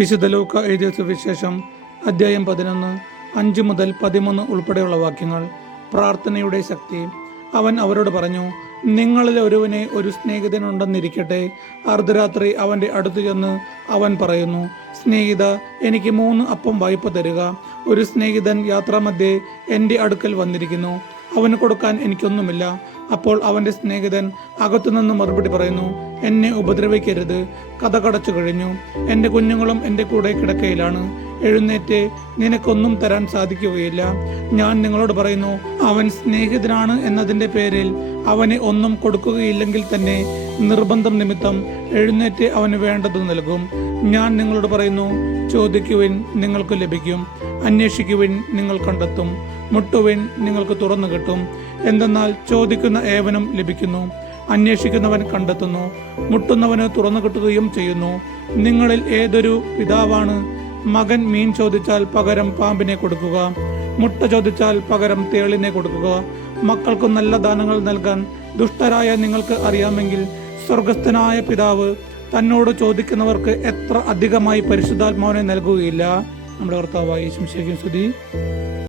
വിശുദ്ധ ലൂക്ക എഴുതിയ സുവിശേഷം അധ്യായം 11 5 മുതൽ 13 ഉൾപ്പെടെയുള്ള വാക്യങ്ങൾ. പ്രാർത്ഥനയുടെ ശക്തി. അവൻ അവരോട് പറഞ്ഞു, നിങ്ങളിൽ ഒരുവനെ ഒരു സ്നേഹിതനുണ്ടെന്നിരിക്കട്ടെ. അർദ്ധരാത്രി അവൻ്റെ അടുത്ത് ചെന്ന് അവൻ പറയുന്നു, സ്നേഹിത, എനിക്ക് 3 അപ്പം വായ്പ തരിക. ഒരു സ്നേഹിതൻ യാത്രാമധ്യേ എൻ്റെ അടുക്കൽ വന്നിരിക്കുന്നു, അവന് കൊടുക്കാൻ എനിക്കൊന്നുമില്ല. അപ്പോൾ അവൻ്റെ സ്നേഹിതൻ അകത്തുനിന്ന് മറുപടി പറയുന്നു, എന്നെ ഉപദ്രവിക്കരുത്, കഥ കടച്ചു കഴിഞ്ഞു, എൻ്റെ കുഞ്ഞുങ്ങളും എൻ്റെ കൂടെ കിടക്കയിലാണ്. എഴുന്നേറ്റ്, നിനക്കൊന്നും തരാൻ സാധിക്കുകയില്ല. ഞാൻ നിങ്ങളോട് പറയുന്നു, അവൻ സ്നേഹിതനാണ് എന്നതിൻ്റെ പേരിൽ അവന് ഒന്നും കൊടുക്കുകയില്ലെങ്കിൽ തന്നെ നിർബന്ധം നിമിത്തം എഴുന്നേറ്റ് അവന് വേണ്ടത് നൽകും. ഞാൻ നിങ്ങളോട് പറയുന്നു, ചോദിക്കുവിൻ, നിങ്ങൾക്ക് ലഭിക്കും; അന്വേഷിക്കുവിൻ, നിങ്ങൾ കണ്ടെത്തും; മുട്ടുവിൻ, നിങ്ങൾക്ക് തുറന്നു കിട്ടും. എന്തെന്നാൽ ചോദിക്കുന്ന ഏവനും ലഭിക്കുന്നു, അന്വേഷിക്കുന്നവൻ കണ്ടെത്തുന്നു, മുട്ടുന്നവന് തുറന്നു കിട്ടുകയും ചെയ്യുന്നു. നിങ്ങളിൽ ഏതൊരു പിതാവാണ് മകൻ മീൻ ചോദിച്ചാൽ പകരം പാമ്പിനെ കൊടുക്കുക? മുട്ട ചോദിച്ചാൽ പകരം തേളിനെ കൊടുക്കുക? മക്കൾക്ക് നല്ല ദാനങ്ങൾ നൽകാൻ ദുഷ്ടരായ നിങ്ങൾക്ക് അറിയാമെങ്കിൽ സ്വർഗസ്ഥനായ പിതാവ് തന്നോട് ചോദിക്കുന്നവർക്ക് എത്ര അധികമായി പരിശുദ്ധാത്മാവിനെ നൽകുകയില്ല. നമ്മുടെ കർത്താവായ യേശുവിനെ സ്തുതി.